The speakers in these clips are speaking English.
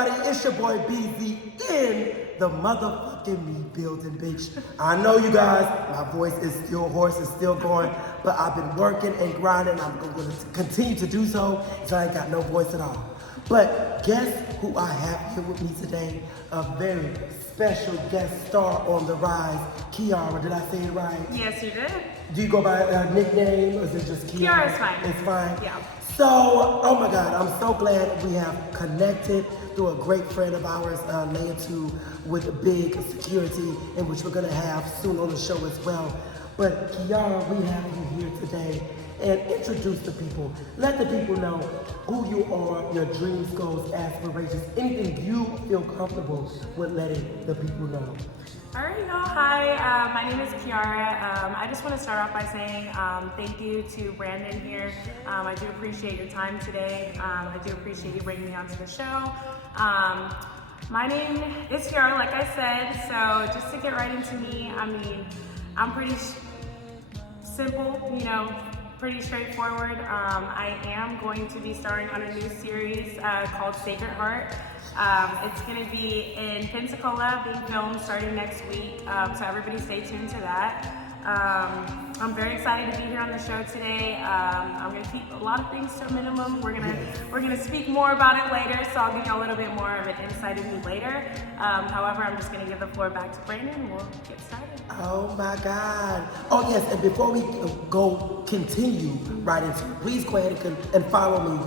everybody, it's your boy Beezy in the muthafckn-me building, bitch. I know you guys, my voice is still hoarse, it's still going, but I've been working and grinding. I'm going to continue to do so until I ain't got no voice at all. But guess who I have here with me today? A very special guest star on the rise, Kiara. Did I say it right? Yes, you did. Do you go by a nickname or is it just Kiara? Kiara is fine. It's fine? Yeah. So, oh my God, I'm so glad we have connected through a great friend of ours, Layer 2, with big security, and which we're gonna have soon on the show as well. But Kiara, we have you here today, and introduce the people. Let the people know who you are, your dreams, goals, aspirations, anything you feel comfortable with letting the people know. All right, y'all. Hi, my name is Kiara. I just want to start off by saying thank you to Brandon here. I do appreciate your time today. I do appreciate you bringing me onto the show. My name is Kiara, like I said, so just to get right into me, I mean, I'm pretty simple, you know, pretty straightforward. I am going to be starring on a new series called Sacred Heart. It's going to be in Pensacola, being filmed starting next week, so everybody stay tuned to that. I'm very excited to be here on the show today. I'm going to keep a lot of things to a minimum. We're gonna speak more about it later, so I'll give you a little bit more of an insight of me later. However, I'm just going to give the floor back to Brandon and we'll get started. Oh my God. Oh yes, and before we continue right into it, please go ahead and follow me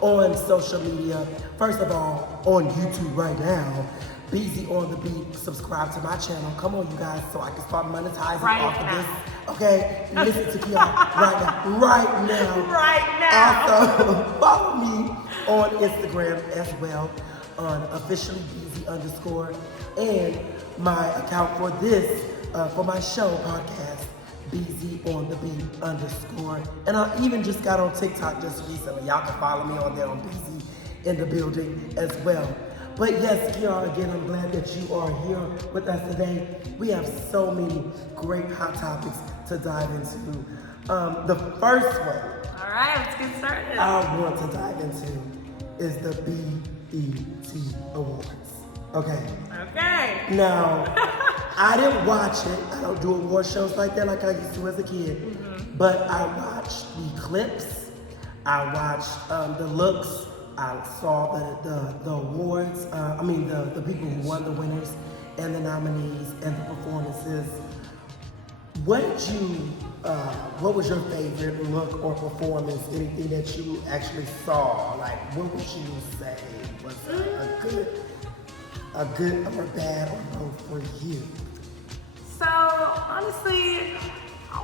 on social media. First of all, on YouTube right now, beezyonthebeat. Subscribe to my channel. Come on, you guys, so I can start monetizing off of this. Okay, listen to Kiara right now. Also, follow me on Instagram as well, on officially beezy_, and my account for this, for my show podcast, beezyonthebeat_. And I even just got on TikTok just recently. Y'all can follow me on there on Beezy in the building as well. But yes, Kiara, again, I'm glad that you are here with us today. We have so many great hot topics to dive into. The first one, All right, let's get started. I want to dive into is the BET Awards. Okay. Okay. Now, I didn't watch it. I don't do award shows like that like I used to as a kid. But I watched the clips. I watched the looks. I saw the awards. The people who won the winners and the nominees and the performances. What was your favorite look or performance? Anything that you actually saw? Like, what would you say was a good or bad or no for you? So honestly, I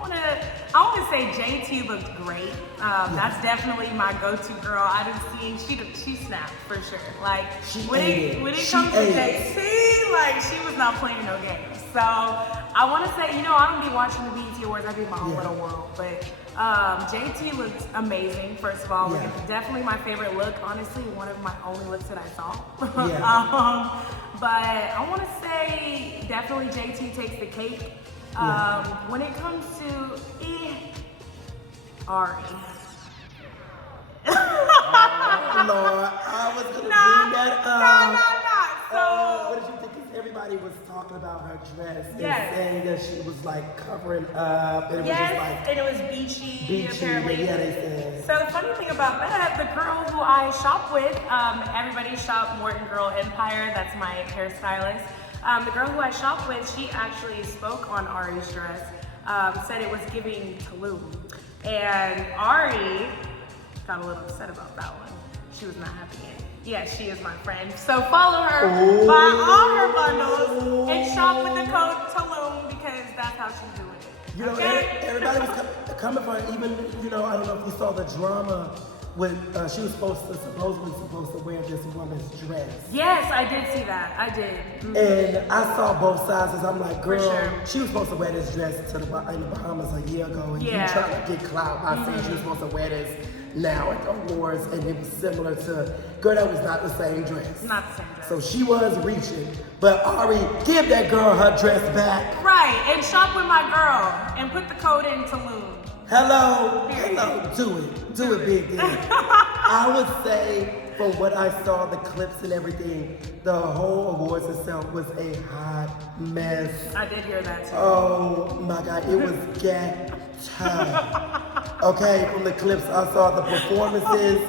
wanna say JT looked great. That's definitely my go-to girl. I didn't see she snapped for sure. Like when it comes to JT, like she was not playing no games. So I wanna say, you know, I don't be watching the BET Awards, I be in my own little world, but JT looked amazing, first of all. Like, definitely my favorite look, honestly, one of my only looks that I saw. But I want to say definitely JT takes the cake. When it comes to Ari. Oh, Lord, I was going to bring that up. No. So, what did you think? Because everybody was talking about her dress and saying that she was like covering up. And it was just like, and it was beachy apparently. Yeah, they said. So the funny thing about that, the girl who I shop with, everybody shop Morton Girl Empire, that's my hairstylist. The girl who I shop with, she actually spoke on Ari's dress, said it was giving Tulum. And Ari got a little upset about that one. She was not happy in it. Yeah, she is my friend. So follow her, buy all her bundles, and shop with the code Tulum because that's how she's doing it. You know, everybody was coming for her. Even, you know, I don't know if you saw the drama when she was supposedly supposed to wear this woman's dress. Yes, I did see that. I did. And I saw both sides. As I'm like, girl, she was supposed to wear this dress in the Bahamas a year ago, and you trying to get clout by saying she was supposed to wear this now at the awards, and it was similar to, girl, that was not the same dress. Not the same dress. So she was reaching, but Ari, give that girl her dress back. Right, and shop with my girl, and put the code in Tulum. Hello, do it big then. I would say from what I saw, the clips and everything, the whole awards itself was a hot mess. I did hear that too. Oh my God, it was ghetto. Okay, from the clips I saw, the performances,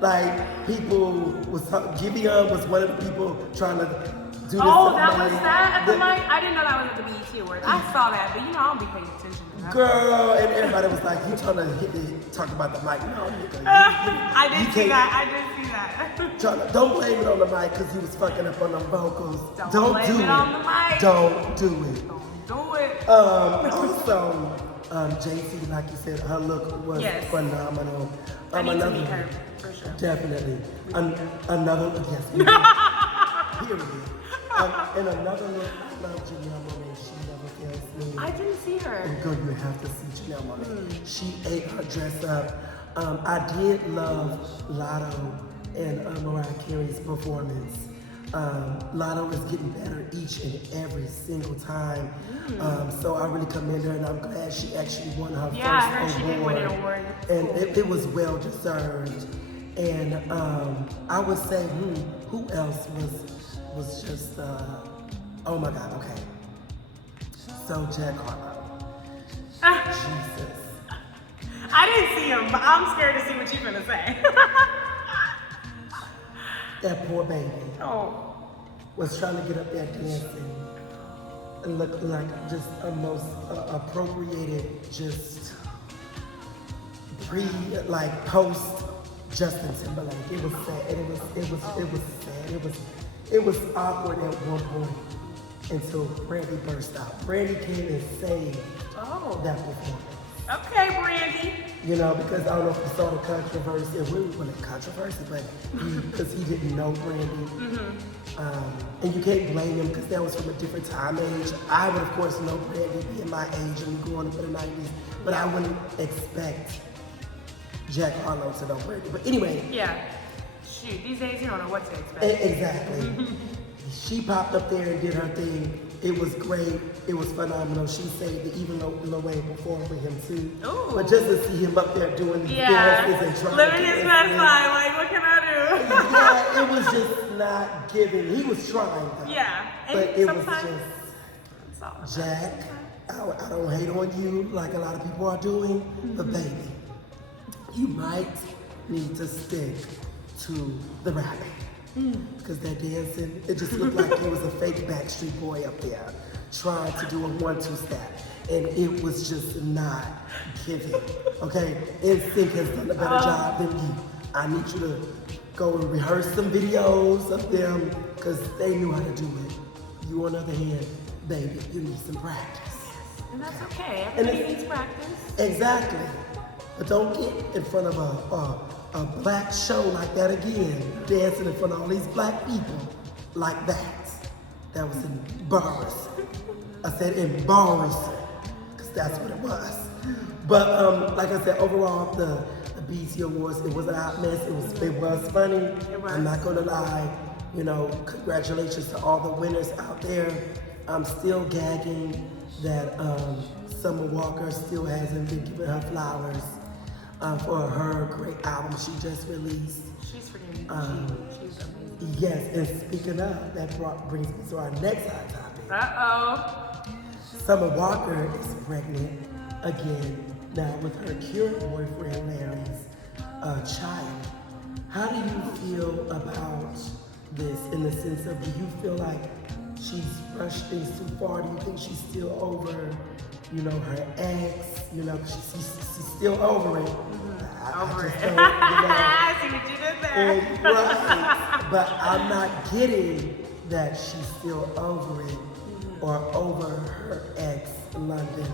like people was, Gibeon was one of the people trying to do this. Oh, that was that at the mic? I didn't know that was at the BET Awards. I saw that, but you know, I don't be paying attention to that. Girl, and everybody was like, you trying to talk about the mic. No, nigga, I did see that. I did see that. Don't blame it on the mic because he was fucking up on them vocals. Don't blame it on the mic. Don't do it. Don't do it. Also, JC, like you said, her look was phenomenal. I need to meet her, for sure. Definitely. Another, yes. Period. And another look, I love Janelle Monáe. She never fails me. I didn't see her. And girl, you have to see Janelle Monáe. She ate her dress up. I did love Lotto and Mariah Carey's performance. Lotto is getting better each and every single time. So I really commend her, and I'm glad she actually won her first I heard award. she did win an award. And it was well deserved. And I would say, who else was just, oh my God, okay. So Jack Harlow. Jesus. I didn't see him, but I'm scared to see what you're gonna say. That poor baby. Oh. Was trying to get up there dancing and look like just a most appropriated, just post Justin Timberlake. It was sad. It was sad. It was awkward at one point until Brandy burst out. Brandy came and saved that performance. Okay, Brandy. You know, because I don't know if you saw the controversy. It really wasn't controversy, but because he didn't know Brandy. And you can't blame him because that was from a different time age. I would, of course, know Brandy being my age and growing up in the 90s, but I wouldn't expect Jack Harlow to know Brandy. But anyway. Yeah. Shoot, these days you don't know what to expect. Exactly. She popped up there and did her thing. It was great. It was phenomenal. She saved it, even though Lorraine performed with him too. Ooh. But just to see him up there doing these dances and trying living to his best life, like what can I do? Yeah, it was just not giving. He was trying though. Yeah, and but it was just Jack. I don't hate on you like a lot of people are doing, but baby, you might need to stick to the rapping. Because that dancing, it just looked like he was a fake Backstreet Boy up there trying to do a 1-2 step. And it was just not giving, okay? NSYNC has done a better job than you. I need you to go and rehearse some videos of them because they knew how to do it. You, on the other hand, baby, you need some practice. And that's okay, everybody needs practice. Exactly. But don't get in front of a black show like that again, dancing in front of all these black people like that. That was embarrassing. I said embarrassing, because that's what it was. But like I said, overall, the BET Awards, it was a hot mess. It was funny. I'm not gonna lie. You know, congratulations to all the winners out there. I'm still gagging that Summer Walker still hasn't been giving her flowers for her great album she just released. She's freaking she's amazing. Yes, and speaking of, that brings me to our next hot topic. Summer Walker is pregnant again, now with her current boyfriend Larry's child. How do you feel about this in the sense of, do you feel like she's rushed things too far? Do you think she's still over, you know, her ex? You know, she's still over it. I see what you did there. Right. But I'm not getting that she's still over it or over her ex, London.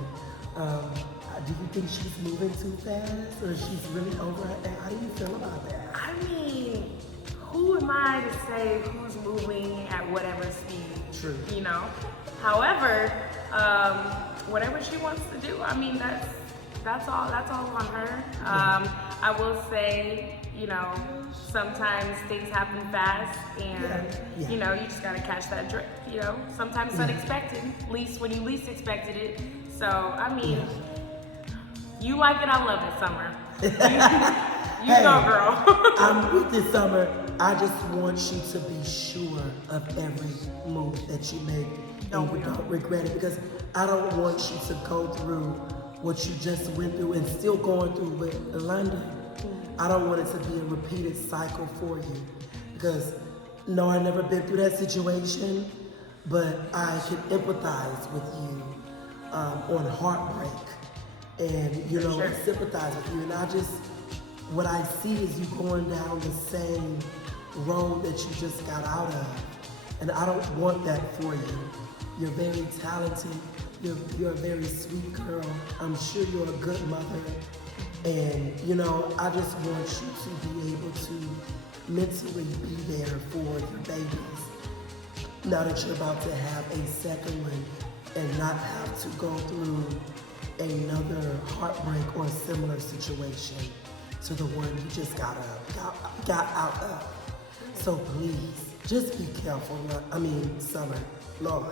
Do you think she's moving too fast or she's really over her ex? How do you feel about that? I mean, who am I to say who's moving at whatever speed? True. You know? However, whatever she wants to do, I mean, that's all on her. I will say, you know, sometimes things happen fast and, you know, you just gotta catch that drift, you know? Sometimes it's unexpected, least when you least expected it. So, I mean, you like it, I love it, Summer. You You go, girl. I'm with this summer. I just want you to be sure of every move that you make. And you don't regret it, because I don't want you to go through what you just went through and still going through with London. I don't want it to be a repeated cycle for you, because no, I've never been through that situation, but I can empathize with you on heartbreak, and you know, sympathize with you. And what I see is you going down the same road that you just got out of, and I don't want that for you. You're very talented. You're a very sweet girl. I'm sure you're a good mother. And, you know, I just want you to be able to mentally be there for your babies. Now that you're about to have a second one and not have to go through another heartbreak or a similar situation to the one you just got out of. So please, just be careful. Summer, Lord.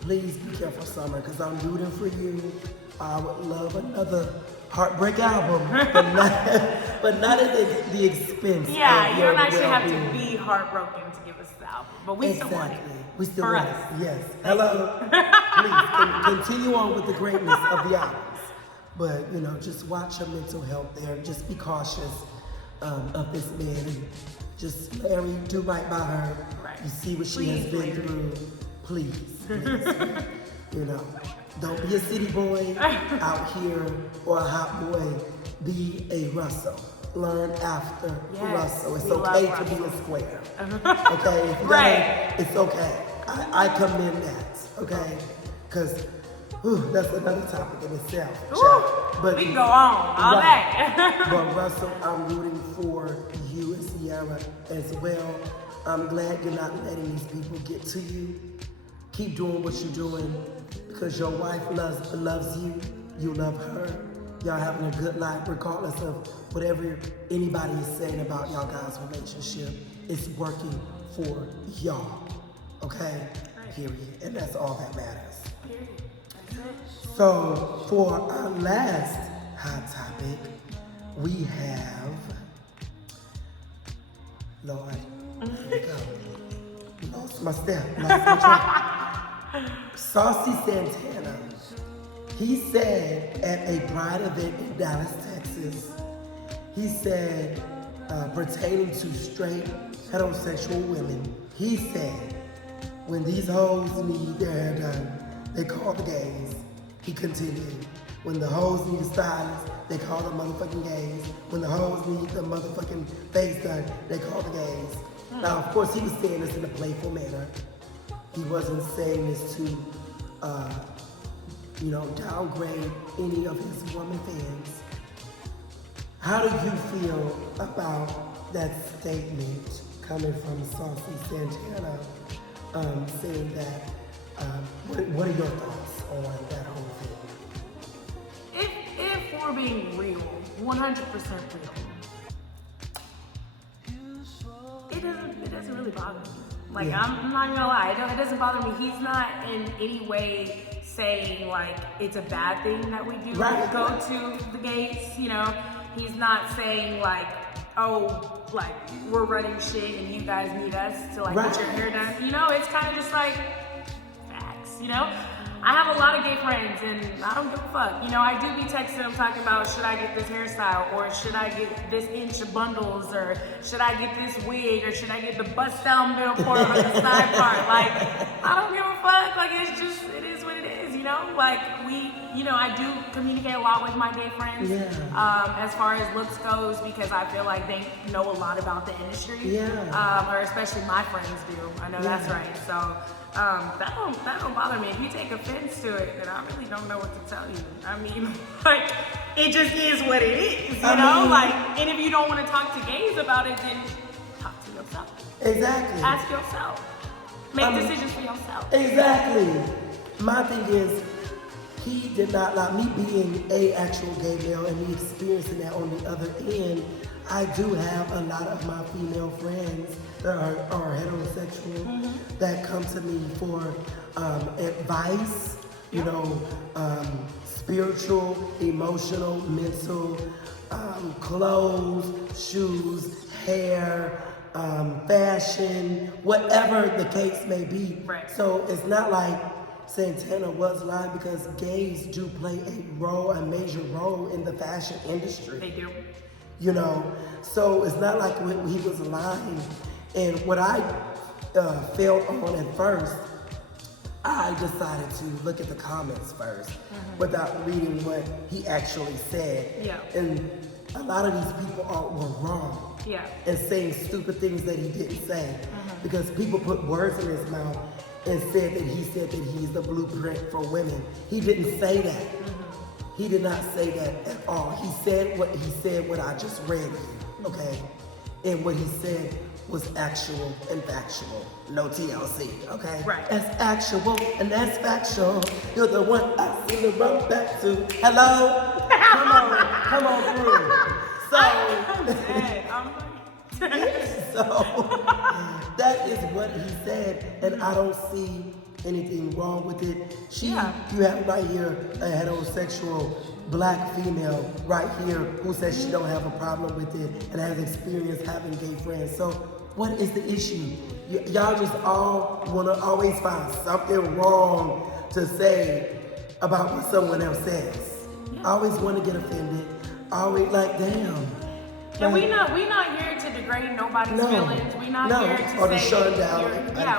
Please be careful, Summer, because I'm rooting for you. I would love another heartbreak album, but not at the expense. Yeah, of you your don't actually have to well-being. be heartbroken to give us the album, but we still want it. We still For want us. it. Yes. Hello. Please continue on with the greatness of the albums. But, you know, just watch your mental health there. Just be cautious of this man. And just, Larry, do right by her. Right. You see what she Please, has been Larry. through. Please. You know, don't be a city boy out here or a hot boy. Be a Russell. Learn after Russell. It's we okay love to be a Russell. square. Okay? If you Right. it's okay. I commend that. Okay? Because that's another topic in itself. Ooh, But we can go on all day. But Russell, I'm rooting for you and Sierra as well. I'm glad you're not letting these people get to you. Keep doing what you're doing, because your wife loves you. You love her. Y'all having a good life, regardless of whatever anybody is saying about y'all guys' relationship. It's working for y'all. Okay? Period. And that's all that matters. Period. So for our last hot topic, we have, Lord, here we go. Lost my step, lost my track. Saucy Santana. He said at a pride event in Dallas, Texas, he said, pertaining to straight heterosexual women, he said, when these hoes need their hair done, they call the gays. He continued, when the hoes need a stylist, they call the motherfucking gays. When the hoes need the motherfucking face done, they call the gays. Now, of course, he was saying this in a playful manner. He wasn't saying this to, downgrade any of his woman fans. How do you feel about that statement coming from Saucy Santana, saying that? What are your thoughts on that whole thing? If we're being real, 100% real, it doesn't really bother me. Like, Yeah. I'm not gonna lie, it doesn't bother me. He's not in any way saying like it's a bad thing that we do go to the gates, you know. He's not saying like, oh, like we're running shit and you guys need us to like get your hair done. You know, it's kind of just like facts, you know. I have a lot of gay friends and I don't give a fuck. You know, I do be texting them talking about, should I get this hairstyle, or should I get this inch of bundles, or should I get this wig, or should I get the bust down middle part on the side part? Like, I don't give a fuck. Like, it is what it is, you know? Like, I do communicate a lot with my gay friends as far as looks goes, because I feel like they know a lot about the industry. Or especially my friends do. I know that's right. So, that don't bother me. If you take offense to it, then I really don't know what to tell you. I mean, like, it just is what it is, you know? Like, and if you don't want to talk to gays about it, then talk to yourself. Exactly. Ask yourself. Make decisions for yourself. Exactly. My thing is, he did not like me being a actual gay male and me experiencing that on the other end. I do have a lot of my female friends that are heterosexual that come to me for advice, spiritual, emotional, mental, clothes, shoes, hair, fashion, whatever the case may be. Right. So it's not like Santana was lying, because gays do play a major role in the fashion industry. They do. You know, so it's not like he was lying. And what I failed on at first, I decided to look at the comments first without reading what he actually said. Yeah. And a lot of these people were wrong. Yeah. And saying stupid things that he didn't say. Because people put words in his mouth and said that he's the blueprint for women. He didn't say that. He did not say that at all. He said what I just read to you, okay? And what he said was actual and factual. No TLC, okay? Right. That's actual and that's factual. You're the one I seem to run back to. Hello? Come on through. So, so that is what he said, and I don't see anything wrong with it. You have right here a heterosexual black female right here who says she don't have a problem with it and has experience having gay friends. So what is the issue? Y'all just all want to always find something wrong to say about what someone else says. Always want to get offended. Always like, damn. And we not here to degrade nobody's feelings. We not here to or to say shut down.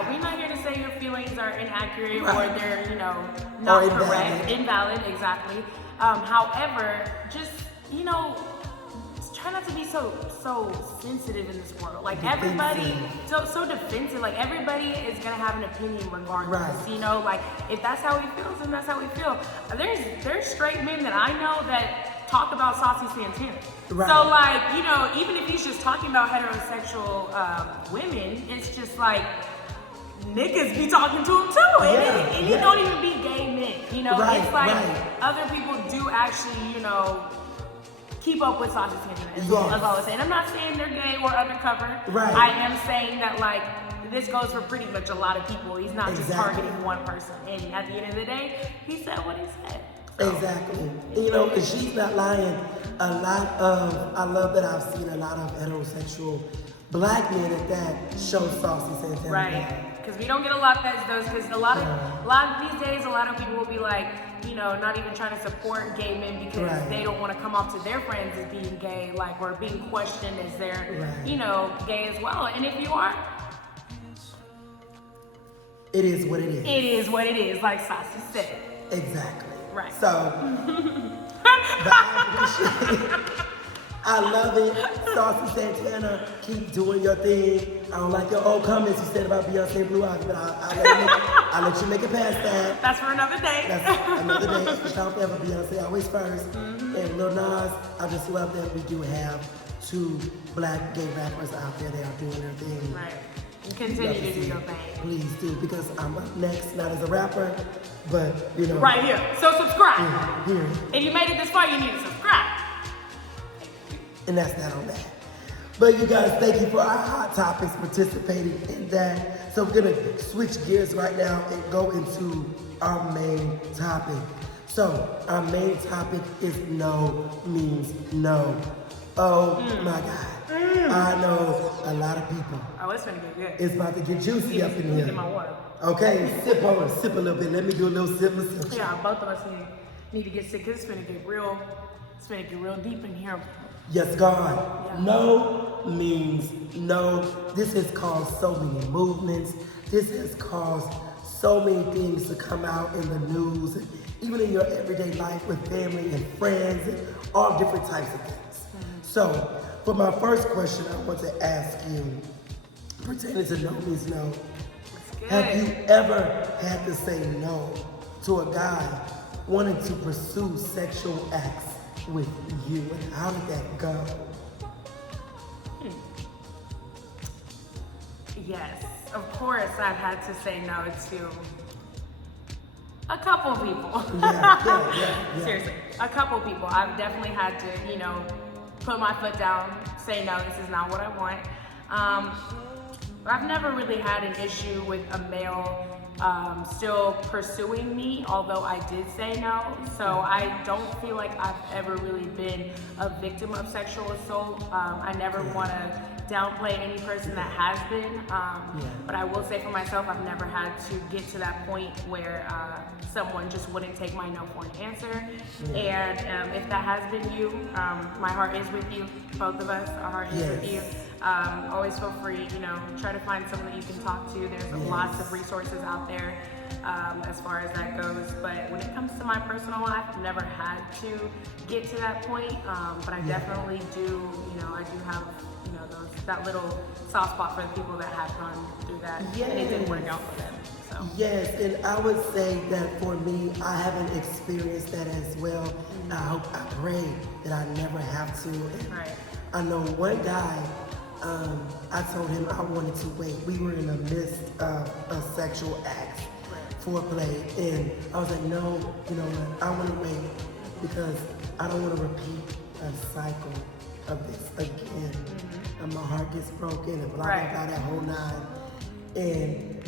we not here to say your feelings are inaccurate or they're not or correct, invalid, exactly. However, just try not to be so sensitive in this world. Like everybody, so defensive. Like everybody is gonna have an opinion regardless. Right. Like if that's how he feels, then that's how he feels. There's straight men that I know that talk about Saucy Santana. Right. So like, even if he's just talking about heterosexual women, it's just like niggas be talking to him too. And it don't even be gay men. It's like other people do actually, keep up with Saucy Santana as well as saying. I'm not saying they're gay or undercover. Right. I am saying that like this goes for pretty much a lot of people. He's not just targeting one person. And at the end of the day, he said what he said. Exactly. And she's not lying. I love that I've seen a lot of heterosexual black men at that show Saucy Santana. Right. Because we don't get a lot of those, because a lot of these days, a lot of people will be like, not even trying to support gay men because they don't want to come off to their friends as being gay, like, or being questioned as they're, gay as well. And if you are, it is what it is. It is what it is, like Saucy said. Exactly. Right. So, I love it. Saucy Santana, keep doing your thing. I don't like your old comments you said about Beyonce Blue Eyes, but I'll let you make it past that. That's for another day. That's another day. Shout out forever, Beyonce, always first. And Lil Nas, I just love that we do have two black gay rappers out there that are doing their thing. Right. You continue to do your thing. Please do, because I'm up next, not as a rapper, but Right here. So subscribe. Here. If you made it this far, you need to subscribe. And that's that on that. But you guys, thank you for our hot topics participating in that. So we're gonna switch gears right now and go into our main topic. So our main topic is no means no. Oh my God. I know a lot of people. Oh, it's gonna get good. It's about to get juicy up in here. Get my water. Okay, sip a little bit. Let me do a little sip myself. Yeah, both of us need to get sick, because it's gonna get real deep in here. Yes, God. Yeah. No means no. This has caused so many movements. This has caused so many things to come out in the news, and even in your everyday life with family and friends and all different types of things. So, for my first question, I want to ask you, pertaining to no means no, have you ever had to say no to a guy wanting to pursue sexual acts with you, and how did that go? Yes, of course I've had to say no to a couple people. Yeah. Seriously, a couple people. I've definitely had to, put my foot down, say no, this is not what I want. I've never really had an issue with a male still pursuing me, although I did say no. So I don't feel like I've ever really been a victim of sexual assault. I never want to downplay any person that has been, but I will say for myself, I've never had to get to that point where someone just wouldn't take my no for an answer. And if that has been you, my heart is with you, both of us, our heart is with you. Always feel free, try to find someone that you can talk to. There's lots of resources out there as far as that goes. But when it comes to my personal life, I've never had to get to that point. But I definitely do, I do have, that little soft spot for the people that have gone through that. And it didn't work out for them. So. Yes, and I would say that for me, I haven't experienced that as well. I pray that I never have to. Right. I know one guy, I told him I wanted to wait. We were in the midst of a sexual act, foreplay, and I was like, no, you know what, I want to wait because I don't want to repeat a cycle of this again. And my heart gets broken and blah, blah, blah, that whole nine. And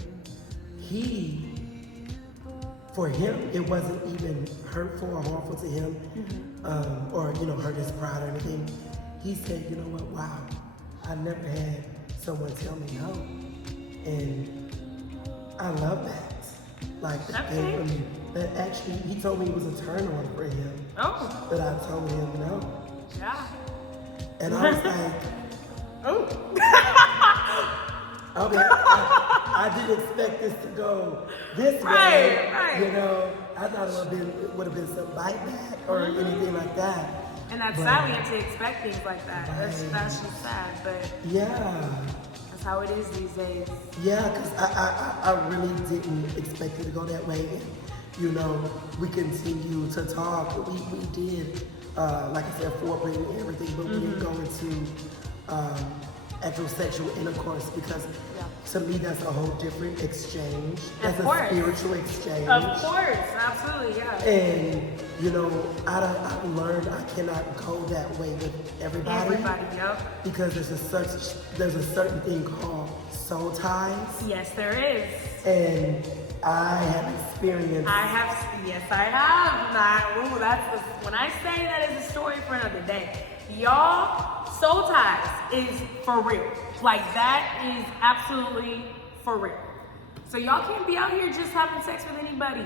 for him, it wasn't even hurtful or harmful to him, or, hurt his pride or anything. He said, you know what, wow, I never had someone tell me no. And I love that. Like, that actually, he told me it was a turn on for him. Oh. That I told him no. Yeah. And I was like, oh. I didn't expect this to go this way. Right. I thought it would have been some bite back or anything like that. And that's sad we have to expect things like that. Right. That's just sad, but that's how it is these days. Yeah, because I really didn't expect it to go that way. And, we continue to talk. We did, like I said, foreplay and everything, but we didn't go into actual sexual intercourse because to me that's a whole different exchange. That's a spiritual exchange. Of course, absolutely, yeah. And I've learned I cannot go that way with everybody. Because there's a certain thing called soul ties. Yes, there is. And I have experienced. Yes, I have. When I say that is a story for another day. Y'all, soul ties is for real. Like, that is absolutely for real. So y'all can't be out here just having sex with anybody.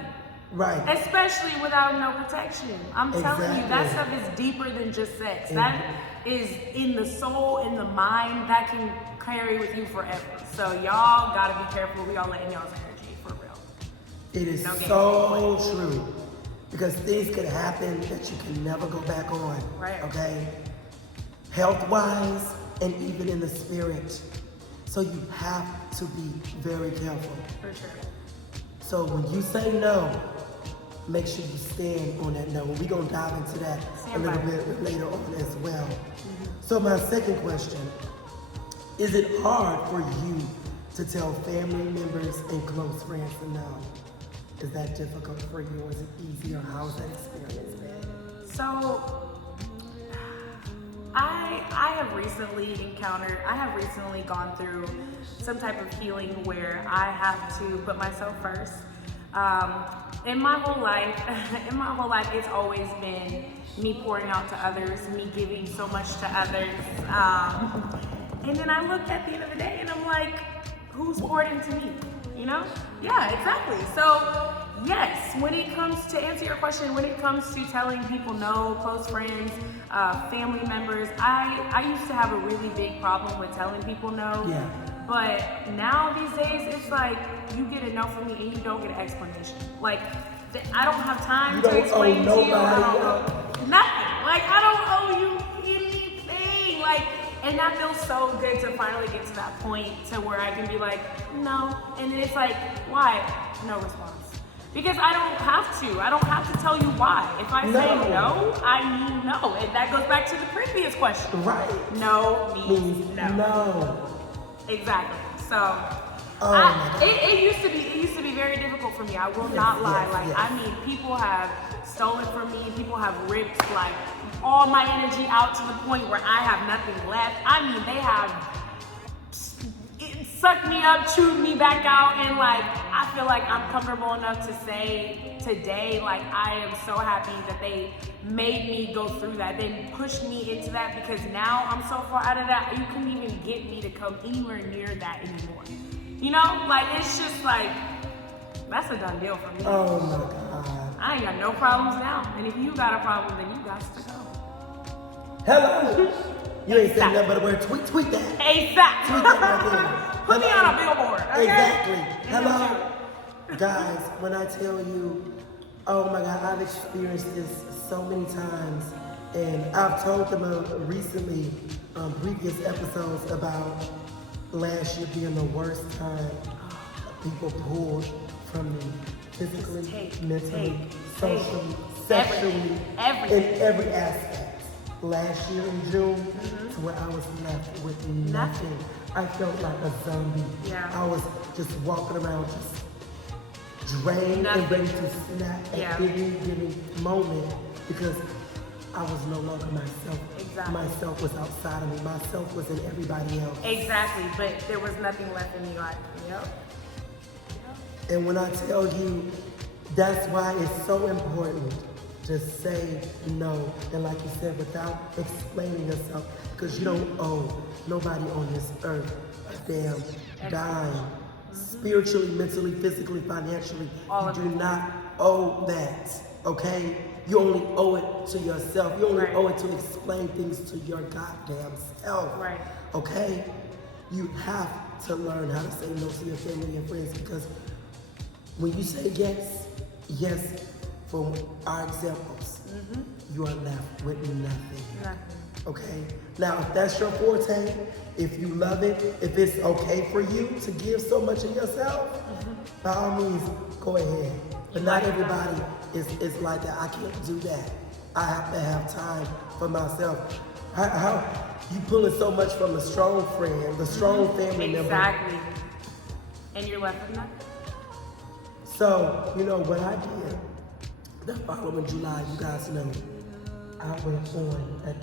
Right. Especially without no protection. I'm telling you, that stuff is deeper than just sex. That is in the soul, in the mind, that can carry with you forever. So y'all gotta be careful. We all letting y'all's energy, for real. It is so true. Because things could happen that you can never go back on. Right. Okay? Health-wise and even in the spirit. So you have to be very careful. For sure. So when you say no, make sure you stand on that no. We're going to dive into that a little bit later on as well. So my second question, is it hard for you to tell family members and close friends to no? Is that difficult for you or is it easy or how has that experience been? So, I have recently gone through some type of healing where I have to put myself first. In my whole life, it's always been me pouring out to others, me giving so much to others. And then I look at the end of the day and I'm like, who's poured into me? Yeah, exactly. So yes, when it comes to answer your question, when it comes to telling people no, close friends, family members, I used to have a really big problem with telling people no. Yeah. But now these days, it's like you get a no from me and you don't get an explanation. Like, I don't have time to explain to you. I don't know nothing. Like, I don't owe you anything. Like, and that feels so good to finally get to that point to where I can be like, no. And then it's like, why? No response. Because I don't have to. I don't have to tell you why. If I say no, I mean no. And that goes back to the previous question. Right. No means no. No. Exactly. So it used to be very difficult for me. I will not lie. I mean, people have stolen from me. People have ripped like all my energy out to the point where I have nothing left. I mean, they have sucked me up, chewed me back out, and like I feel like I'm comfortable enough to say today, like, I am so happy that they made me go through that. They pushed me into that, because now I'm so far out of that, you couldn't even get me to come anywhere near that anymore. You know, like, it's just like, that's a done deal for me. Oh my God. I ain't got no problems now. And if you got a problem, then you got to go. Hello. You ain't saying nothing but a word. Tweet that. ASAP. Tweet that right there. Put me on a billboard, okay? Exactly. Hello. Guys, when I tell you, oh my God, I've experienced this so many times. And I've told them recently, previous episodes, about last year being the worst time people pulled from me. Physically, mentally, socially, sexually, in every aspect. Last year in June, to where I was left with nothing. I felt like a zombie. Yeah. I was just walking around, just drained and ready to snap at any given moment, because I was no longer myself. Exactly. Myself was outside of me. Myself was in everybody else. Exactly, but there was nothing left in me, like, yep. And when I tell you, that's why it's so important to say no, and like you said, without explaining yourself, because you don't owe nobody on this earth a damn dime. Spiritually, mentally, physically, financially, you do not owe that, okay? You only owe it to yourself. You only owe it to explain things to your goddamn self, okay? You have to learn how to say no to your family and friends, because when you say yes, yes, for our examples, you are left with nothing. Okay? Now, if that's your forte, if you love it, if it's okay for you to give so much of yourself, by all means, go ahead. But not everybody is like that. I can't do that. I have to have time for myself. How you pulling so much from a strong friend, the strong family member. Exactly. And you're left with nothing. So, you know what I did? The following July, you guys know, I went on a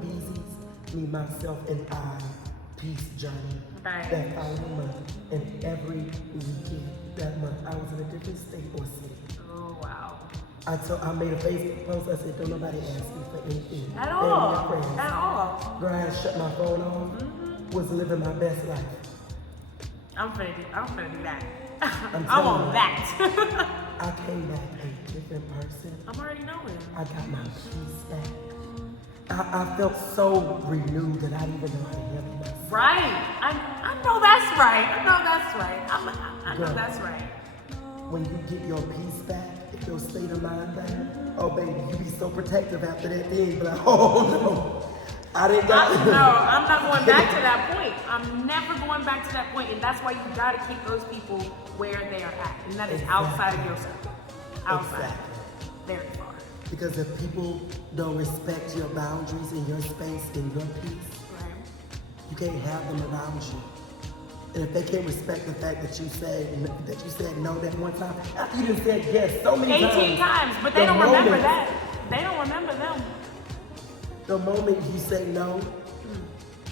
beezy's, me, myself, and I peace journey that following month. And every weekend that month, I was in a different state or city. Oh, wow. I made a Facebook post. I said, don't nobody ask me for anything. At all. At all. Girl, I shut my phone off, was living my best life. I'm gonna do that. I'm on that. I came back a different person. I'm already knowing. I got my peace back. I felt so renewed that I didn't even know how to handle myself. Right. I know that's right. I know that's right. I know that's right. When you get your peace back, if your state of mind back, oh baby, you be so protective after that thing. But like, oh no. I didn't got it. No, I'm not going back to that point. I'm never going back to that point, and that's why you gotta keep those people where they are at, and that is outside of yourself. Outside. Very far. Because if people don't respect your boundaries and your space and your peace, you can't have them around you. And if they can't respect the fact that you said no that one time, after you done said yes so many 18 times, but they don't remember that. They don't remember them. The moment you say no,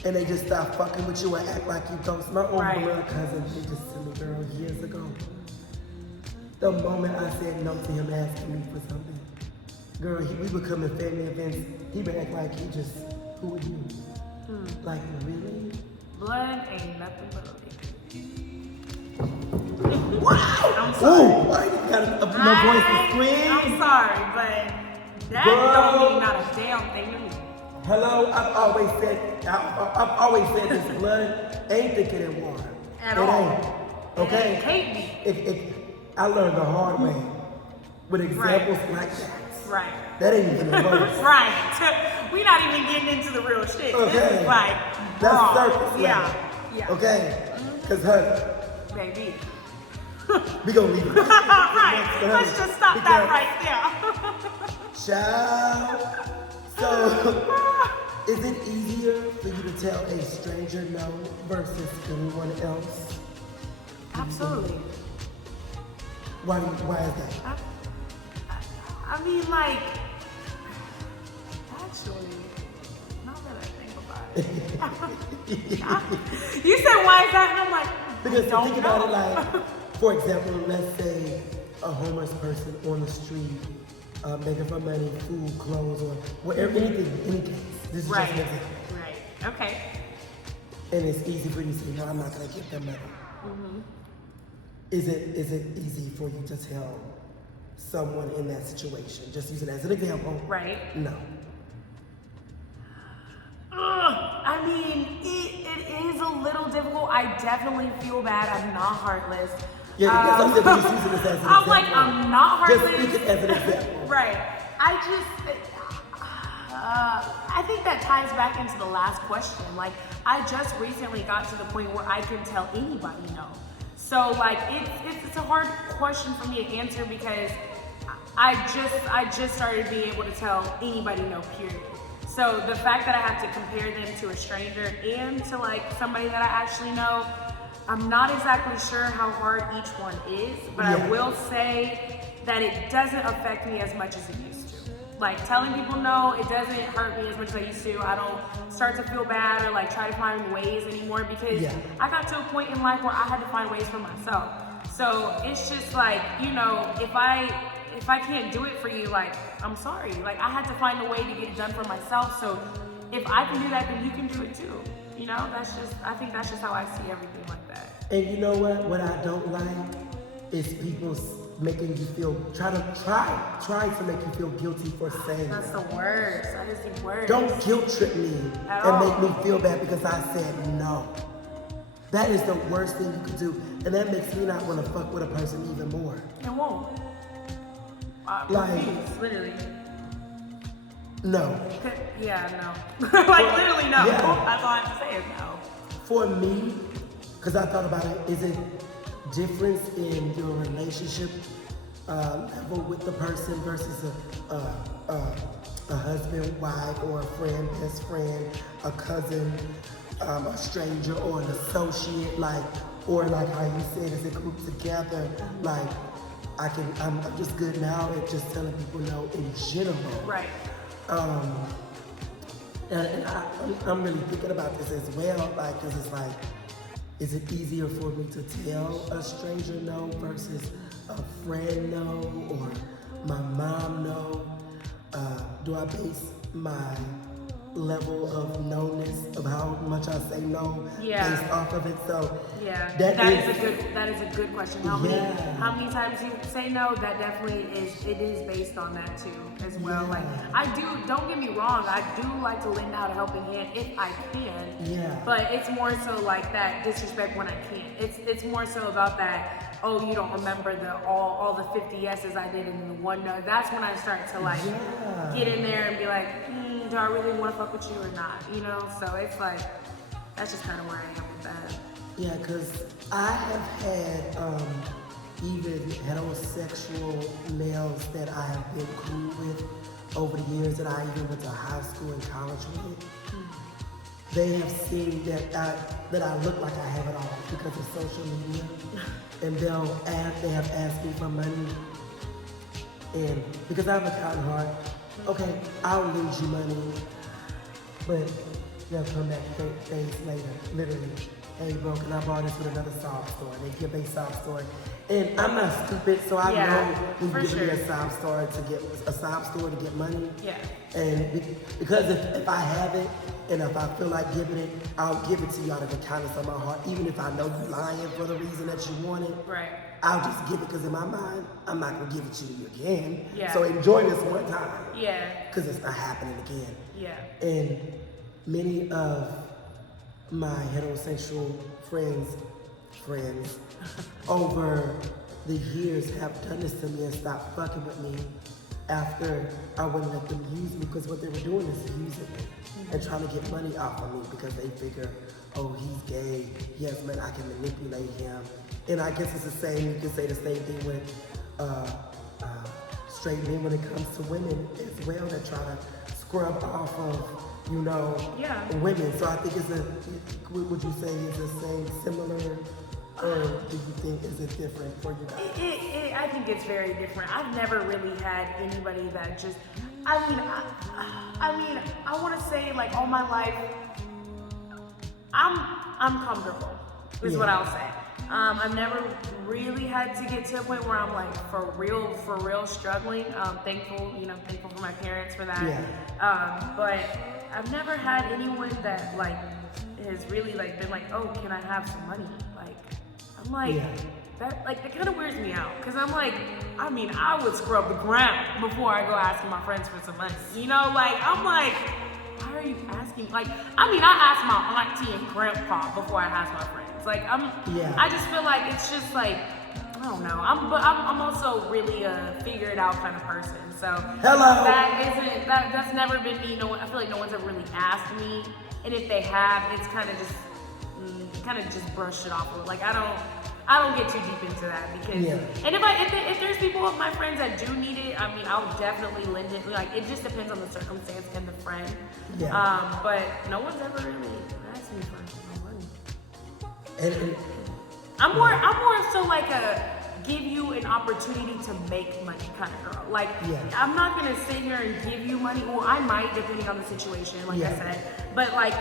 and they just stop fucking with you and act like you don't. My own blood cousin did this to me, girl, years ago. The moment I said no to him asking me for something, girl, we would come to family events, he would act like he just, who are you? Like, really? Blood ain't nothing but a Wow! I'm sorry. Ooh, I ain't got no voice to scream. I'm sorry, but that don't mean not a damn thing to me. Hello, I've always said this, blood ain't thicker than water. At all. Ain't. Okay? It can't be. I learned the hard way with examples like that. Right. That ain't even the worst. Right. We're not even getting into the real shit. Okay. This is like that's surface level. Yeah. Okay? Because, honey, baby. we gonna leave it. Right. Let's just stop that right there. Child. So, is it easier for you to tell a stranger no versus anyone else? Absolutely. Why is that? I mean, like, actually, now that I think about it. You said, why is that? And I'm like, because don't think know. about it like, for example, let's say a homeless person on the street, begging for money, food, clothes, or whatever, anything, any case. This is just an example. Right. Okay. And it's easy for you to say, no, I'm not gonna give them money. Mm-hmm. Is it easy for you to tell someone in that situation? Just use it as an example. Right. No. I mean, it is a little difficult. I definitely feel bad. I'm not heartless. Yeah, that's what I'm saying. Just using this as an example. I'm like, I'm not heartless. Just speak it as an example. Right. I think that ties back into the last question. Like, I just recently got to the point where I can tell anybody no. So like, it's a hard question for me to answer because I just started being able to tell anybody no, period. So the fact that I have to compare them to a stranger and to like somebody that I actually know, I'm not exactly sure how hard each one is, but I will say that it doesn't affect me as much as it used to. Like telling people no, it doesn't hurt me as much as I used to. I don't start to feel bad or like try to find ways anymore because I got to a point in life where I had to find ways for myself. So it's just like, you know, if I can't do it for you, like, I'm sorry. Like, I had to find a way to get it done for myself. So if I can do that, then you can do it too. You know, I think that's just how I see everything like that. And you know what? What I don't like is people making you feel, try to make you feel guilty for saying That's that. the worst. That is the worst. Don't guilt trip me and make me feel bad because I said no. That is the worst thing you could do. And that makes me not want to fuck with a person even more. It won't. Like, literally. No. Yeah, no. Like literally no. Yeah. That's all I have to say is no. For me, because I thought about it, is it difference in your relationship level with the person versus a husband, wife, or a friend, best friend, a cousin, a stranger, or an associate, like, or like how you said, is it grouped together? Like, I'm just good now at just telling people no in general. Right. And I'm really thinking about this as well, like, cause it's like, is it easier for me to tell a stranger no versus a friend no, or my mom no? Do I base my level of no-ness of how much I say no based off of it? So that is a good question. How many times you say no? That definitely is based on that too as well. Like don't get me wrong, I do like to lend out a helping hand if I can. But it's more so like that disrespect when I can't. It's more so about that, oh, you don't remember all the 50 yeses I did in the one no. That's when I start to like get in there and be like, do I really want to fuck with you or not? You know? So it's like, that's just kind of where I am with that. Yeah, because I have had even heterosexual males that I have been cool with over the years that I even went to high school and college with. They have seen that I look like I have it all because of social media. And they have asked me for money. And because I have a kind heart, okay, I'll lose you money, but they'll come back days later, literally. Hey bro, can I borrow this with another sob store? They give a sob store. And I'm not stupid, so I know when you give me a sob store to get money. Yeah. And because if I have it, and if I feel like giving it, I'll give it to you out of the kindness of my heart, even if I know you're lying for the reason that you want it. Right. I'll just give it because in my mind, I'm not gonna give it to you again. Yeah. So enjoy this one time. Yeah. Because it's not happening again. Yeah. And many of my heterosexual friends over the years have done this to me and stopped fucking with me after I wouldn't let them use me, because what they were doing is using me and trying to get money off of me because they figure, oh, he's gay. Yes, man, I can manipulate him. And I guess it's the same, you can say the same thing with straight men when it comes to women as well, that try to scrub off of, you know, women. So I think would you say it's the same, similar, or do you think is it different for you guys? I think it's very different. I've never really had anybody that just, I mean, I want to say like all my life, I'm comfortable, is what I'll say. I've never really had to get to a point where I'm like for real struggling. Thankful for my parents for that. Yeah. But I've never had anyone that like has really like been like, oh, can I have some money? Like, I'm like, that kind of weirds me out, because I'm like, I mean, I would scrub the ground before I go asking my friends for some money. You know, like, I'm like, why are you asking? Like, I mean, I ask my auntie and grandpa before I ask my friends. Like, I just feel like it's just like, I don't know. I'm also really a figure it out kind of person. So that's never been me. I feel like no one's ever really asked me, and if they have, it's kind of just brush it off. Like, I don't get too deep into that, because and if there's people of my friends that do need it, I mean, I'll definitely lend it. Like, it just depends on the circumstance and the friend. But no one's ever really asked me for my money. And I'm more so like a give you an opportunity to make money kind of girl. Like, I'm not gonna sit here and give you money. Well, I might, depending on the situation, like I said. But like,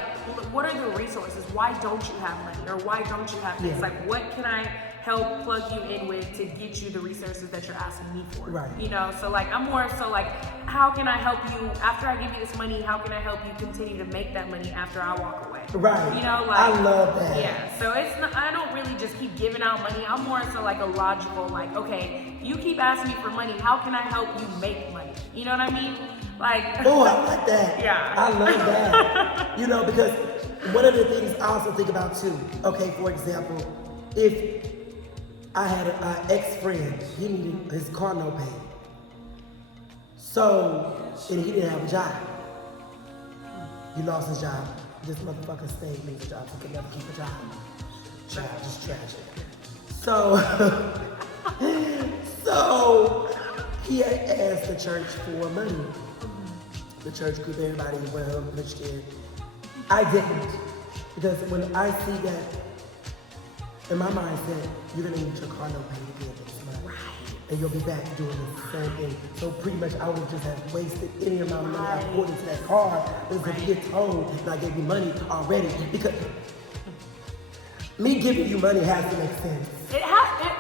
what are the resources? Why don't you have money? Or why don't you have this? Like, what can I help plug you in with to get you the resources that you're asking me for? Right. You know, so like, I'm more so like, how can I help you after I give you this money? How can I help you continue to make that money after I walk away? Right. You know, like, I love that. Yeah. So it's not, I don't really just keep giving out money. I'm more so like a logical, like, okay, you keep asking me for money. How can I help you make money? You know what I mean? Like. Oh, I like that. Yeah. I love that. You know, because one of the things I also think about too. Okay, for example, if I had an ex-friend, he needed his car note paid. So, and he didn't have a job. He lost his job. This motherfucker stayed in his job. He could never keep a job. Child, just tragic. So he had asked the church for money. The church group, everybody went home, pitched in. I didn't. Because when I see that, in my mindset, you're gonna need your car note paid again next month. Right. And you'll be back doing the same thing. So pretty much I would just have wasted any amount of money I poured into that car, because if you get told and I gave you money already, because me giving you money has to make sense. It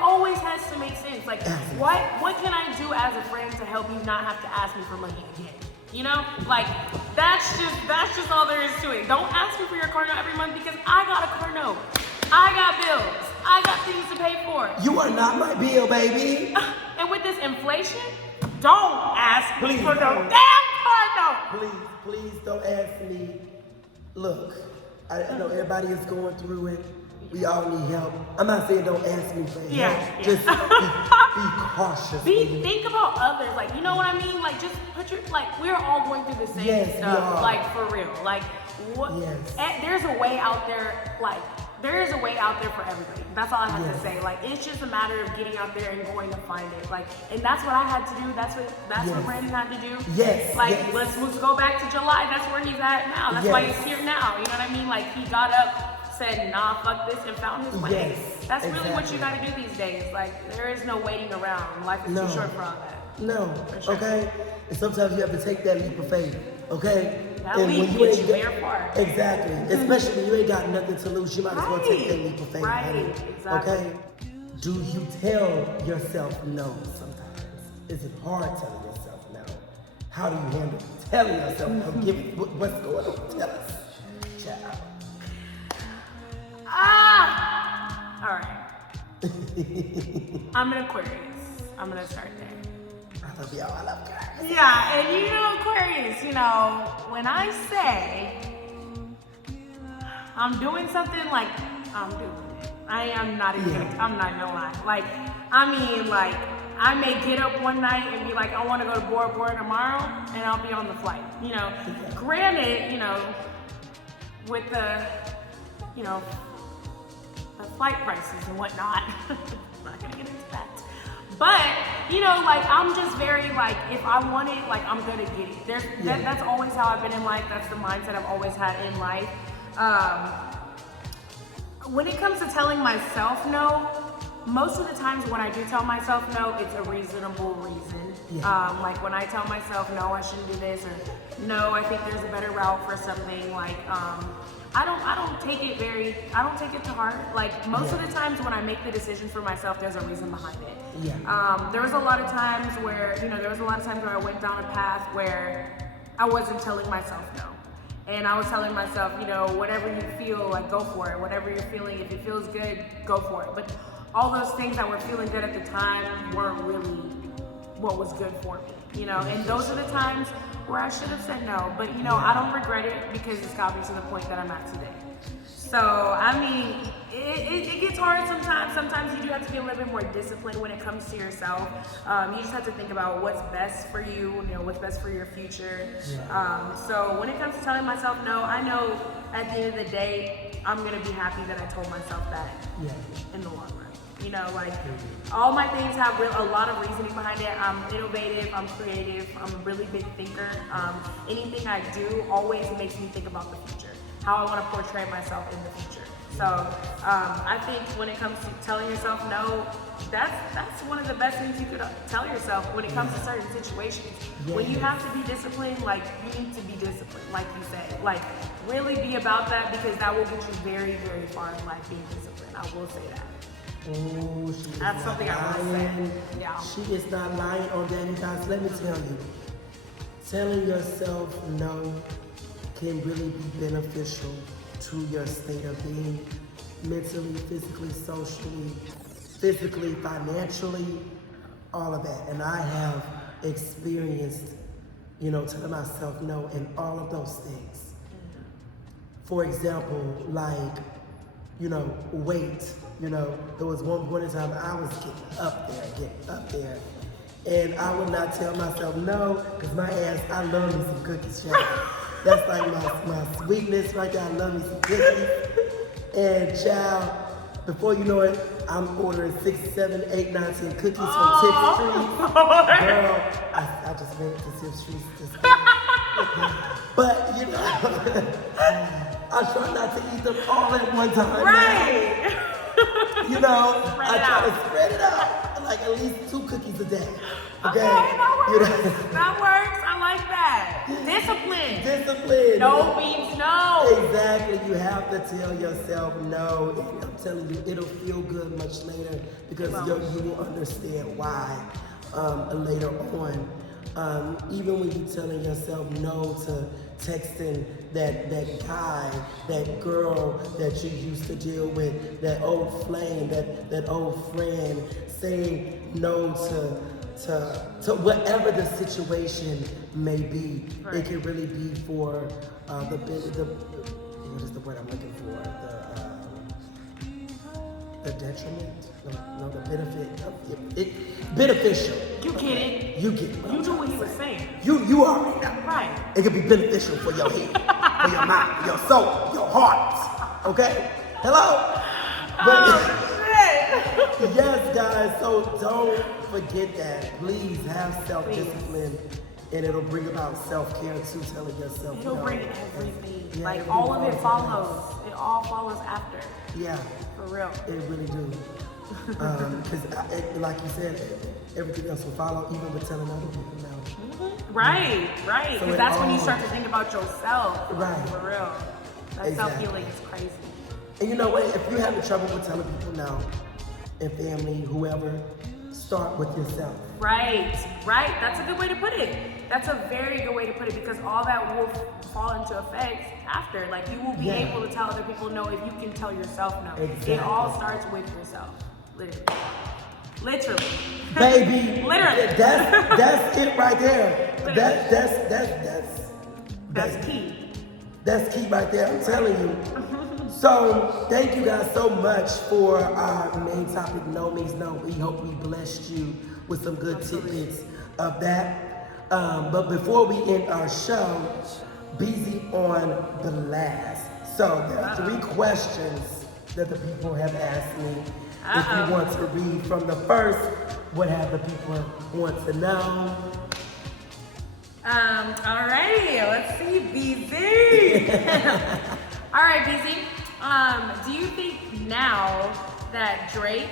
always has to make sense. Like, what can I do as a friend to help you not have to ask me for money again? You know, like, that's just all there is to it. Don't ask me for your car note every month, because I got a car note. I got bills. I got things to pay for. You are not my bill, baby. And with this inflation, don't ask me for no damn car note. Please don't ask me. Look, I know everybody is going through it. We all need help. I'm not saying don't ask me for help. Just be cautious. Think about others. Like, you know what I mean? Like, just put your, like, we're all going through the same stuff. Like, for real. Like, what? There's a way out there. Like, there is a way out there for everybody. That's all I have to say. Like, it's just a matter of getting out there and going to find it. Like, and that's what I had to do. That's what Brandon had to do. Like, let's go back to July. That's where he's at now. That's why he's here now. You know what I mean? Like, he got up, said, nah, fuck this, and found his way. That's really what you gotta do these days. Like, there is no waiting around. Life is too short for all that. No, okay? And sometimes you have to take that leap of faith, okay? That leap gets you very far. Exactly. Especially when you ain't got nothing to lose, you might as well take that leap of faith. Right, exactly. Okay? Do you tell yourself no sometimes? Is it hard telling yourself no? How do you handle telling yourself no? What's going on? Tell us. Ciao. Alright. I'm an Aquarius. I'm gonna start there. I love y'all. I love Aquarius. Yeah, and you know, Aquarius, you know, when I say I'm doing something, like, I'm doing it. I'm not gonna lie. Like, I mean, like, I may get up one night and be like, I want to go to Bora Bora tomorrow, and I'll be on the flight. You know, granted, you know, with the, you know, the flight prices and whatnot. I'm not gonna get into that. But, you know, like, I'm just very, like, if I want it, like, I'm gonna get it. That's always how I've been in life. That's the mindset I've always had in life. When it comes to telling myself no, most of the times when I do tell myself no, it's a reasonable reason. Like, when I tell myself no, I shouldn't do this, or no, I think there's a better route for something, like, I don't take it to heart. Like most of the times when I make the decisions for myself, there's a reason behind it. Yeah. There was a lot of times where, I went down a path where I wasn't telling myself no. And I was telling myself, whatever you feel, like go for it. Whatever you're feeling, if it feels good, go for it. But all those things that were feeling good at the time weren't really what was good for me, And those are the times where I should have said no. But, I don't regret it because it's got me to the point that I'm at today. So, I mean, it gets hard sometimes. Sometimes you do have to be a little bit more disciplined when it comes to yourself. You just have to think about what's best for you, what's best for your future. So when it comes to telling myself no, I know at the end of the day, I'm going to be happy that I told myself that in the long run. All my things have a lot of reasoning behind it. I'm innovative, I'm creative, I'm a really big thinker. Anything I do always makes me think about the future, how I want to portray myself in the future. So I think when it comes to telling yourself no, that's one of the best things you could tell yourself when it comes to certain situations. When you have to be disciplined, you need to be disciplined, like you said. Really be about that because that will get you very, very far in life being disciplined. I will say that. Oh, that's something I will say. Yeah. She is not lying on that, you guys. Let me tell you. Telling yourself no can really be beneficial to your state of being, mentally, physically, socially, physically, financially, all of that. And I have experienced, telling myself no in all of those things. For example, weight. There was one point in time I was getting up there. And I would not tell myself no, because I love me some cookies, child. That's like my sweetness right there. I love me some cookies. And child, before you know it, I'm ordering 6, 7, 8, 9, 10 cookies from Tip Street. Girl, I just went to Tip Street. But, I try not to eat them all at one time. Right. I try to spread it out, like at least 2 cookies a day. Okay, that works. That works. I like that. Discipline. No means no. Exactly. You have to tell yourself no. And I'm telling you, it'll feel good much later because you will understand why later on. Even when you're telling yourself no to texting that guy, that girl that you used to deal with, that old flame, that old friend, saying no to whatever the situation may be. Right. It can really be for the what is the word I'm looking for? The detriment? No, the benefit. Beneficial. You get it. You get it. You knew what he was saying. You already know. Right. It can be beneficial for your head, for your mind, your soul, your heart. Okay? Hello? Yes, guys, so don't forget that. Please have self-discipline, and it'll bring about self-care too, telling yourself. It'll bring everything. Yeah, all of it follows. It all follows after. Yeah. For real. It really do. Because, like you said, everything else will follow, even with telling other people now. Mm-hmm. Right. Because so that's when you start to think about yourself. Right. For real. That self-healing is crazy. And you know what? If you're having trouble with telling people no, and family, whoever, start with yourself. Right. That's a good way to put it. That's a very good way to put it because all that will fall into effect after. You will be able to tell other people no if you can tell yourself no. Exactly. It all starts with yourself. Literally. Baby. Literally. That's it right there. That's key. That's key right there. I'm telling you. So, thank you guys so much for our main topic, No Means No. We hope we blessed you with some good tidbits of that. But before we end our show, beezyonBLAST. So, there are 3 questions that the people have asked me. If you want to read from the first, what have the people want to know? Alrighty, let's see, Beezy. Alright, Beezy. Do you think now that Drake,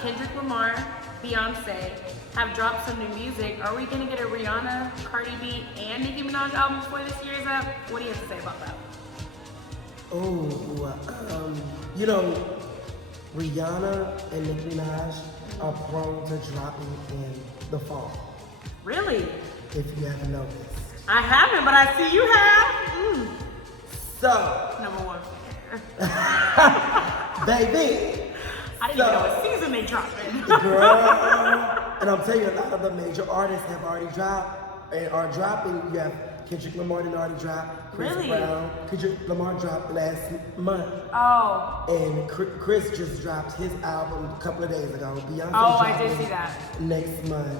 Kendrick Lamar, Beyonce have dropped some new music, are we gonna get a Rihanna, Cardi B, and Nicki Minaj album before this year is up? What do you have to say about that? Oh, you know, Rihanna and Nicki Minaj are prone to dropping in the fall. Really? If you haven't noticed. I haven't, but I see you have. So, Number one. baby. I didn't even know what season they dropped in. Girl, and I'm telling you, a lot of the major artists have already dropped and are dropping. You have Kendrick Lamar didn't already drop. Chris Really? Brown. Kendrick Lamar dropped last month. Oh. And Chris just dropped his album a couple of days ago. Beyonce I did see that. next month.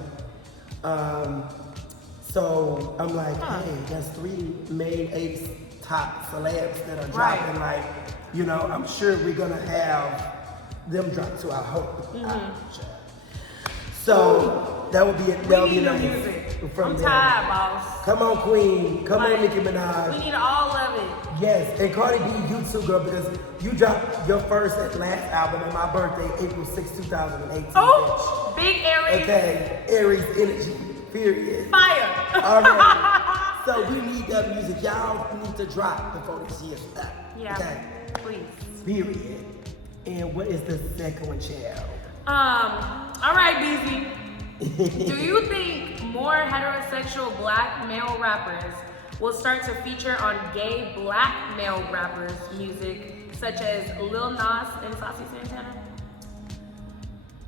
So I'm like, hey, that's 3 main 8 top celebs that are dropping. Right. Like, you know, I'm sure we're gonna have them drop too. I hope. So that would be it. That would be nice. Music. From I'm them. tired, boss. Come on, Queen. Come on, Nicki Minaj. We need all of it. Yes, and Cardi B, you too, girl, because you dropped your first and last album on my birthday, April 6, 2018. Oh, big Aries. Okay, Aries energy, period. Fire. All right. So we need that music. Y'all need to drop before this year's up. Yeah. Okay. Please. Period. And what is the second one, child? All right, Beezy. Do you think more heterosexual black male rappers will start to feature on gay black male rappers' music, such as Lil Nas and Saucy Santana?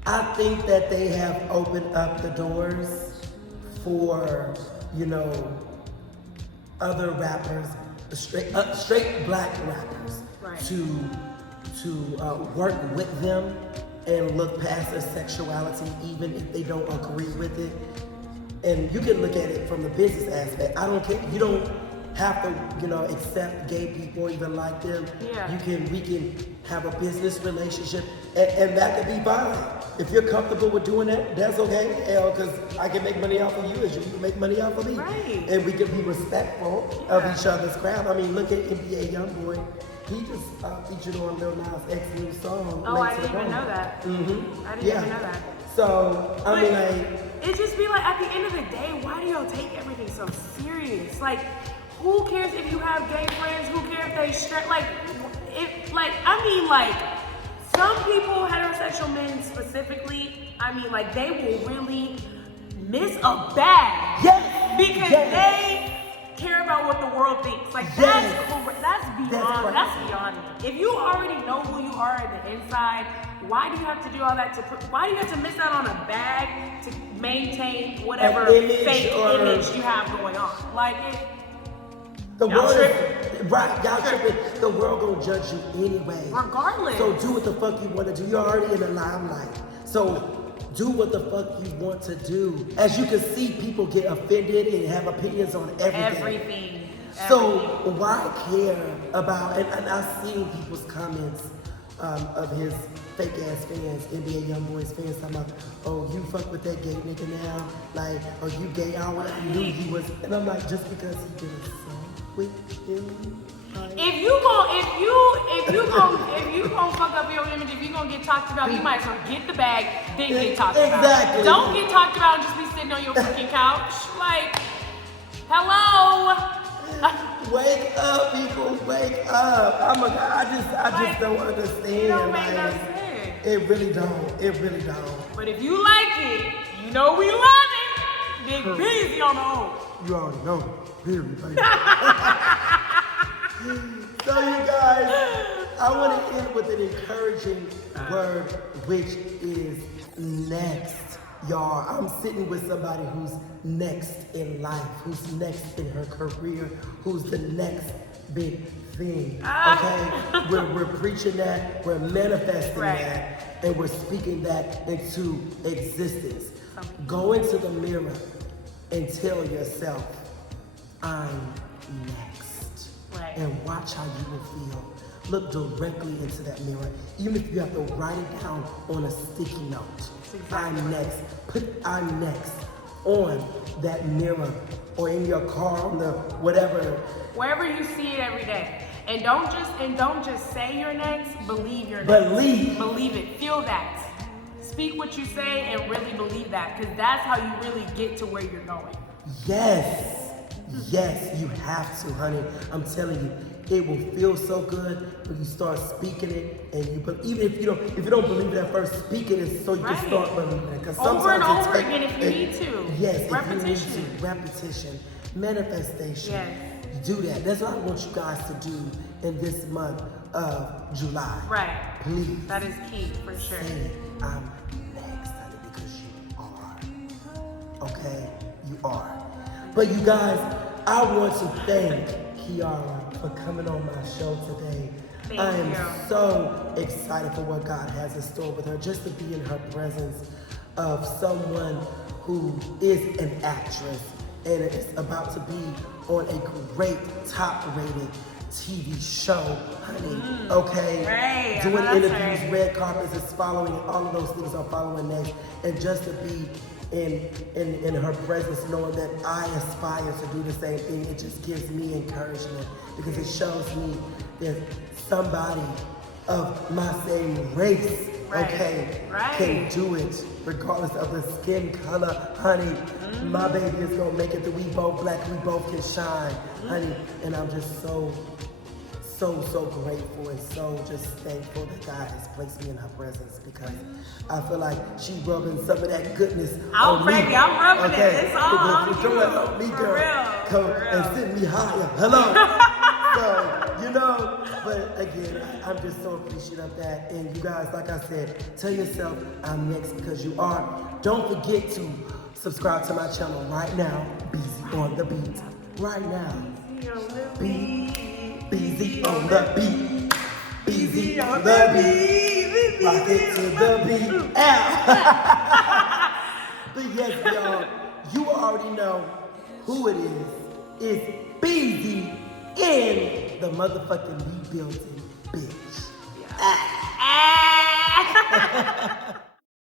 I think that they have opened up the doors for, you know, other rappers, straight black rappers, Right. to work with them and look past their sexuality, even if they don't agree with it. And you can look at it from the business aspect. I don't care. You don't have to, you know, accept gay people or even like them. Yeah. We can have a business relationship, and that could be fine. If you're comfortable with doing that, that's okay. Because I can make money off of you as you can make money off of me. Right. And we can be respectful of each other's craft. I mean, look at NBA YoungBoy. He just featured on Lil Nas X's new song. Oh, I didn't even know that. Mm-hmm. I didn't even know that. So, I mean, like, it just be like, at the end of the day, why do y'all take everything so serious? Like, who cares if you have gay friends? Who cares if they straight? Like, some people, heterosexual men specifically, I mean, like, they will really miss a bag. Yes. Because they care about what the world thinks. Like, that's beyond me. If you already know who you are at the inside, why do you have to do all that why do you have to miss out on a bag to maintain whatever fake image you have going on? Like, the y'all world tripping. Right, y'all tripping. The world gonna judge you anyway. Regardless. So do what the fuck you wanna do. You're already in the limelight. So do what the fuck you want to do. As you can see, people get offended and have opinions on everything. So why care about, and I've seen people's comments of his fake ass fans, NBA YoungBoy's fans talking about, oh, you fuck with that gay nigga now? Like, oh, you gay? I knew he was, and I'm like, just because he did a song with him? If you gonna fuck up your image, if you gonna get talked about, you might as well get the bag, then get talked about. Exactly. Don't get talked about and just be sitting on your freaking couch. Like, hello. Wake up, people, wake up. I just don't understand. It don't make no like, sense. it really don't. But if you like it, you know we love it. Big Beezy on the home. You already know. Period, baby. So you guys, I want to end with an encouraging word, which is next. Y'all, I'm sitting with somebody who's next in life, who's next in her career, who's the next big thing, okay? We're preaching that, we're manifesting that, and we're speaking that into existence. Go into the mirror and tell yourself, I'm next. Right. And watch how you will feel. Look directly into that mirror, even if you have to write it down on a sticky note. I'm next. Put I'm next on that mirror or in your car, on the whatever. Wherever you see it every day. And don't just say you're next, believe you're next. Believe it. Feel that. Speak what you say and really believe that, because that's how you really get to where you're going. Yes, you have to, honey. I'm telling you, it will feel so good when you start speaking it, and even if you don't believe it at first, speak it so you can start believing it. Because over and over again if you need to. Yes, repetition. if you need to. Repetition, manifestation. Yes. Do that. That's what I want you guys to do in this month of July. Right. Please. That is key for sure. Say it. I'm next, honey, because you are. Okay? You are. But you guys, I want to thank Kiara for coming on my show today. Thank I am you. so excited for what God has in store with her, just to be in her presence of someone who is an actress and is about to be on a great top-rated TV show, honey. Okay? Right. Doing that's interviews, right. red carpets is following, all of those things are following next. And just to be in her presence, knowing that I aspire to do the same thing, it just gives me encouragement, because it shows me that somebody of my same race, okay, can do it regardless of the skin color, honey. My baby is gonna make it that we both black, we both can shine, honey. And I'm just so grateful and so just thankful that God has placed me in her presence, because I feel like she rubbing some of that goodness on me. I'm rubbing it. It's all on Throw it on me, For girl. real. Come For real. and send me higher. Hello. So, but again, I'm just so appreciative of that. And you guys, like I said, tell yourself I'm next, because you are. Don't forget to subscribe to my channel right now, Beezy on the Beat. Right now. Beezy on the beat. Beezy on the beat. Rock it to the beat. But yes, y'all, you already know who it is. It's Beezy in the motherfucking beat building, bitch.